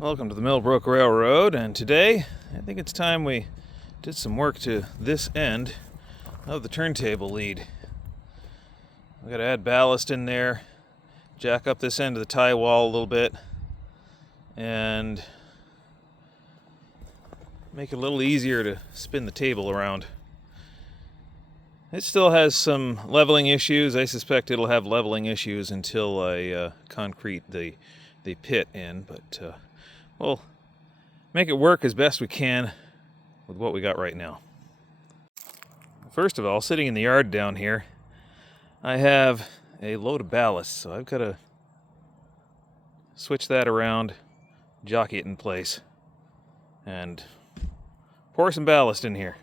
Welcome to the Brook Railroad, and today I think it's time we did some work to this end of the turntable lead. We've got to add ballast in there, jack up this end of the tie wall a little bit, and make it a little easier to spin the table around. It still has some leveling issues. I suspect it'll have leveling issues until I concrete the pit in, but we'll make it work as best we can with what we got right now. First of all, sitting in the yard down here, I have a load of ballast, so I've got to switch that around, jockey it in place, and pour some ballast in here.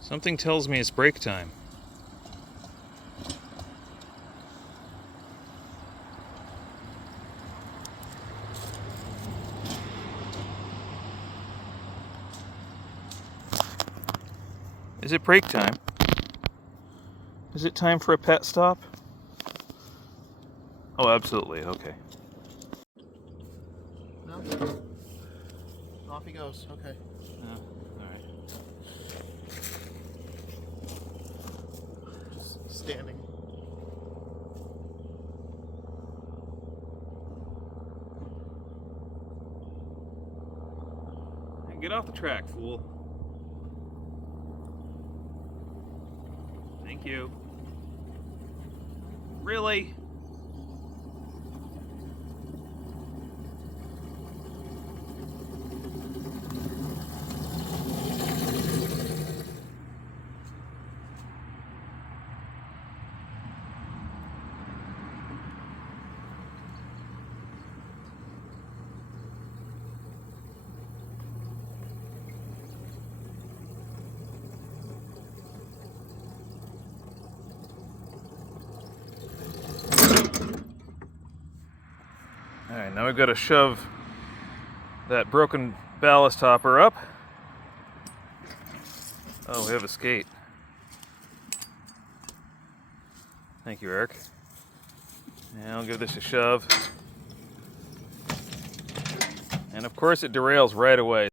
Something tells me it's break time. Is it break time? Is it time for a pet stop? Oh, absolutely. Okay. No? Off he goes. Okay. All right. Standing. Hey, get off the track, fool. Thank you. Really? Alright, now we've got to shove that broken ballast hopper up. Oh, we have a skate. Thank you, Eric. And I'll give this a shove. And of course it derails right away.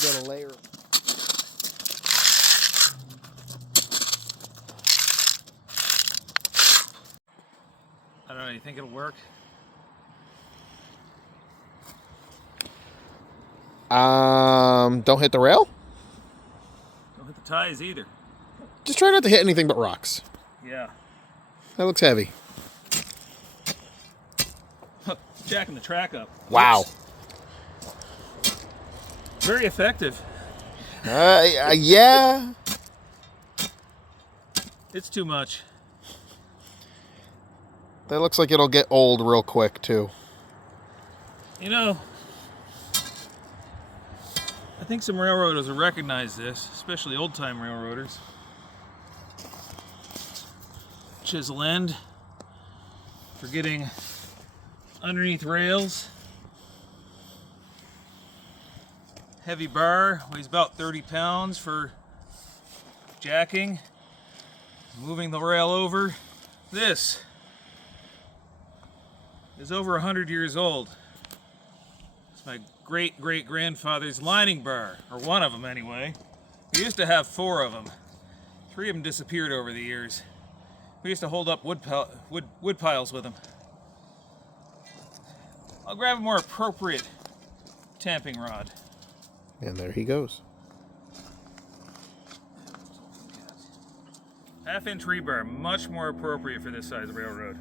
Got a layer. I don't know, you think it'll work? Don't hit the rail? Don't hit the ties either. Just try not to hit anything but rocks. Yeah. That looks heavy. Jacking the track up. Wow. Oops. Very effective. Yeah. It's too much. That looks like it'll get old real quick, too. You know, I think some railroaders will recognize this, especially old-time railroaders. Chisel end for getting underneath rails. Heavy bar, weighs about 30 pounds for jacking, moving the rail over. This is over 100 years old. It's my great-great-grandfather's lining bar, or one of them anyway. We used to have 4 of them. 3 of them disappeared over the years. We used to hold up wood piles with them. I'll grab a more appropriate tamping rod. And there he goes. 1/2-inch rebar, much more appropriate for this size railroad.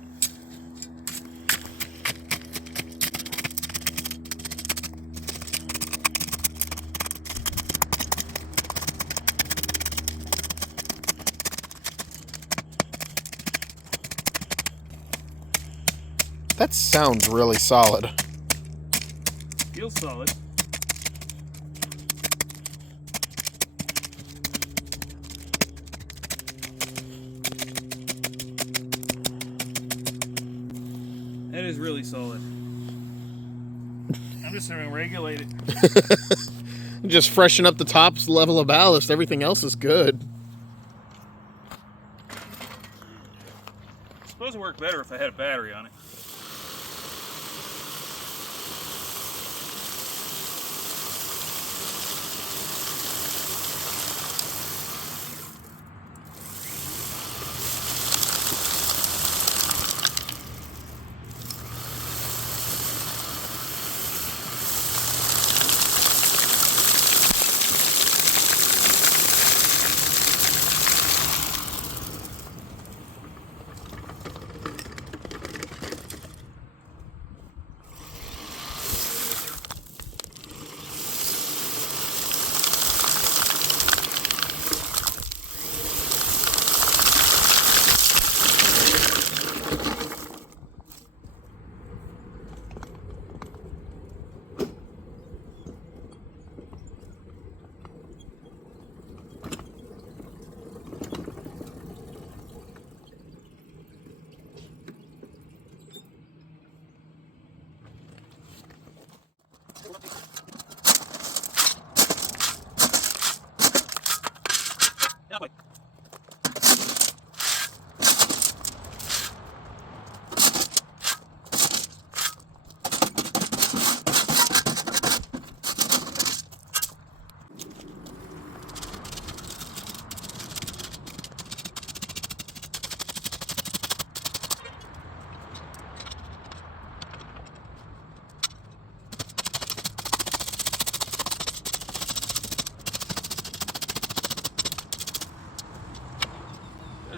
That sounds really solid. Feels solid. That is really solid. I'm just going to regulate it. Just freshen up the top level of ballast. Everything else is good. I suppose it would work better if I had a battery on it.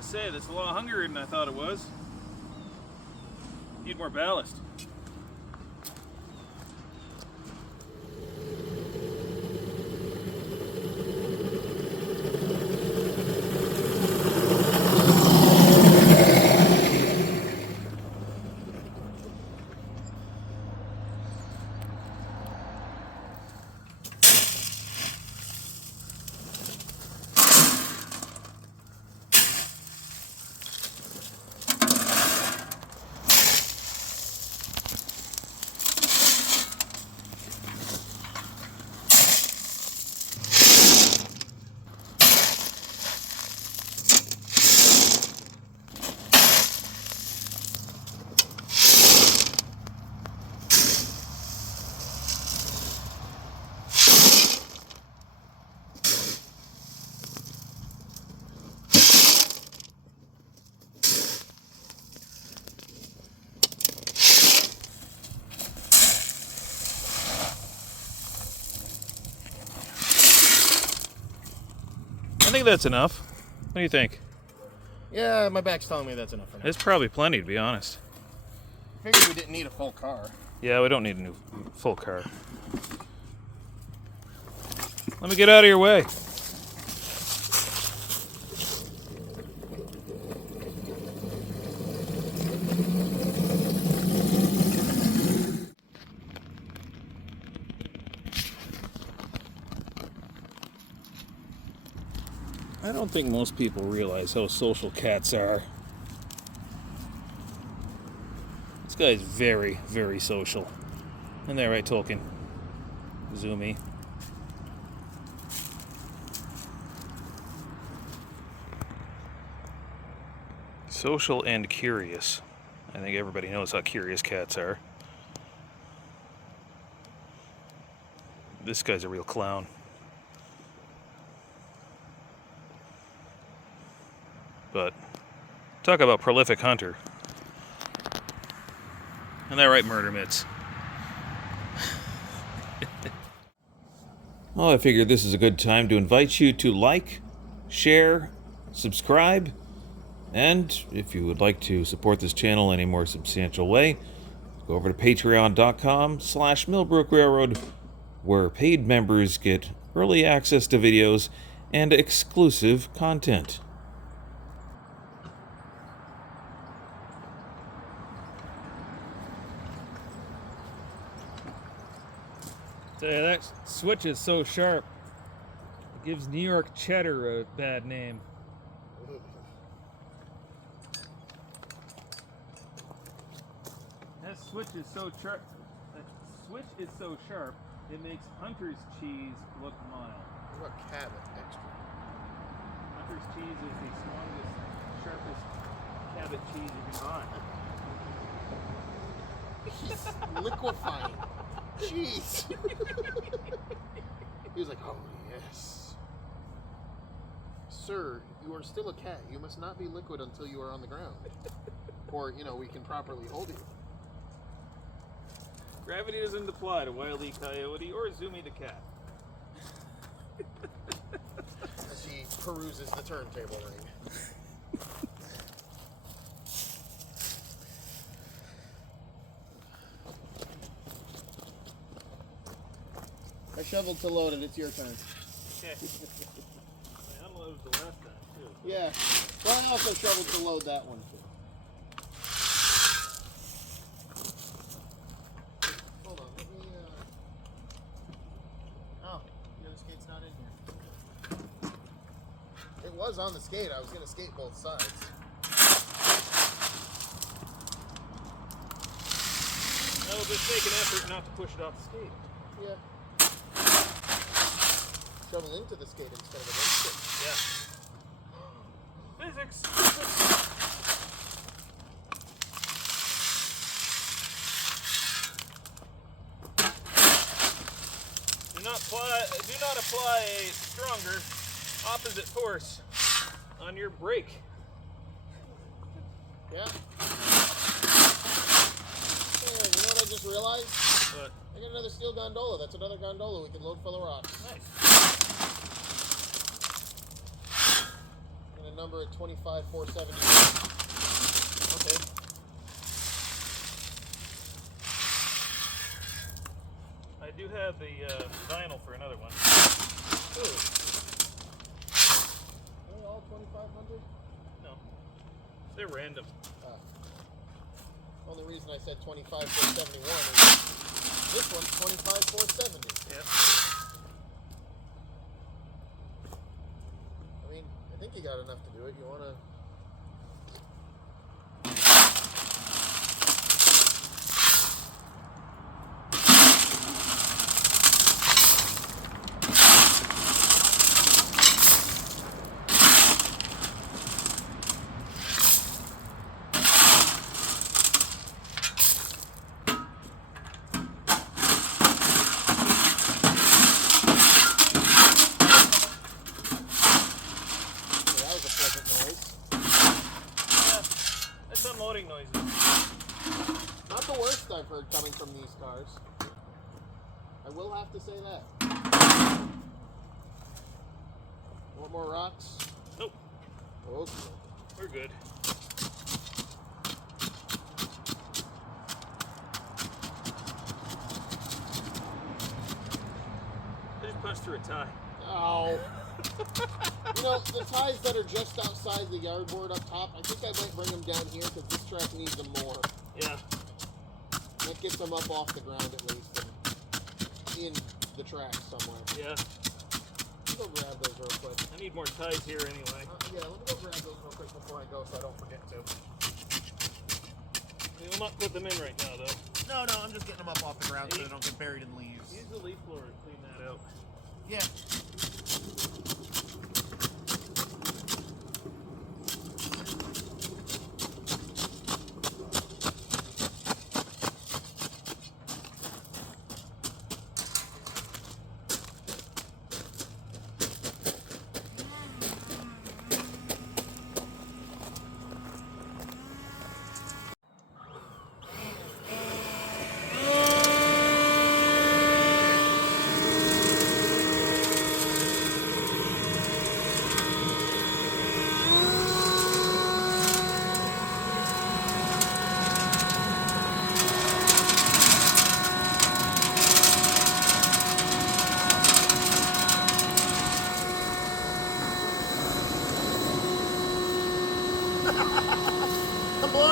Say that's a lot hungrier than I thought it was. Need more ballast. I think that's enough. What do you think? Yeah, my back's telling me that's enough for now. It's probably plenty, to be honest. I figured we didn't need a full car. Yeah, we don't need a new full car. Let me get out of your way. I don't think most people realize how social cats are. This guy's very, very social. Isn't that right, Tolkien? Zoomy. Social and curious. I think everybody knows how curious cats are. This guy's a real clown. But talk about prolific hunter. And that right, murder mitts? Well, I figured this is a good time to invite you to like, share, subscribe, and if you would like to support this channel in a more substantial way, go over to patreon.com/Millbrook Railroad, where paid members get early access to videos and exclusive content. Tell you, that switch is so sharp. It gives New York cheddar a bad name. That switch is so sharp. That switch is so sharp. It makes Hunter's cheese look mild. What about Cabot extra? Hunter's cheese is the strongest, sharpest Cabot cheese you can buy. He's liquefying. Jeez. He was like, oh, yes. Sir, you are still a cat. You must not be liquid until you are on the ground. Or, we can properly hold you. Gravity doesn't apply to Wile E. Coyote or Zoomy the cat. As he peruses the turntable ring. I shoveled to load it. It's your turn. Okay. I unloaded the last time, too. Yeah. Well, I also shoveled to load that one, too. Hold on. Let me, Oh, the other skate's not in here. It was on the skate. I was going to skate both sides. No, just make an effort not to push it off the skate. Yeah. Shovel into the skate instead of against it. Yeah. Physics! Do not apply a stronger opposite force on your brake. Yeah. Hey, you know what I just realized? But I got another steel gondola. That's another gondola we can load full of rocks. nice. And a number at 25,470. Okay. I do have the vinyl for another one. Ooh. Are they all 2,500? No. They're random. Only reason I said 25,471 is this one's 25,470. Yep. I mean, I think you got enough to do it. You want to... Unloading noises. Not the worst I've heard coming from these cars. I will have to say that. Want more rocks? Nope. Okay. We're good. I just punched through a tie. Oh. The ties that are just outside the yard board up top, I think I might bring them down here because this track needs them more. Yeah. That gets them up off the ground at least and in the track somewhere. Yeah. Let me go grab those real quick. I need more ties here anyway. Yeah, let me go grab those real quick before I go so I don't forget to. We will not put them in right now, though. No, I'm just getting them up off the ground so they don't get buried in leaves. Use the leaf blower to clean that out. Yeah.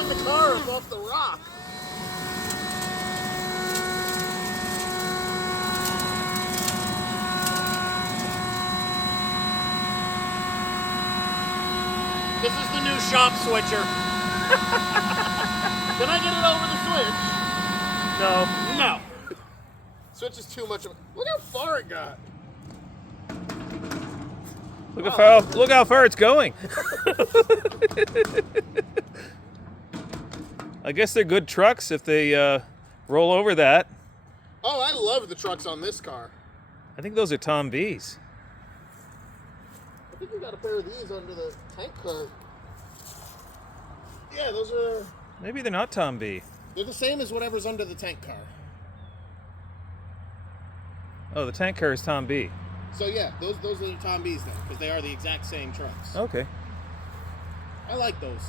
the car up off the rock. This is the new shop switcher. Can I get it over the switch? No. Switch is too much of. Look how far it got. Look how far it's going. I guess they're good trucks if they roll over that. Oh, I love the trucks on this car. I think those are Tom B's. I think we got a pair of these under the tank car. Yeah, those are. Maybe they're not Tom B. They're the same as whatever's under the tank car. Oh, the tank car is Tom B. So yeah, those are the Tom B's then, because they are the exact same trucks. Okay. I like those.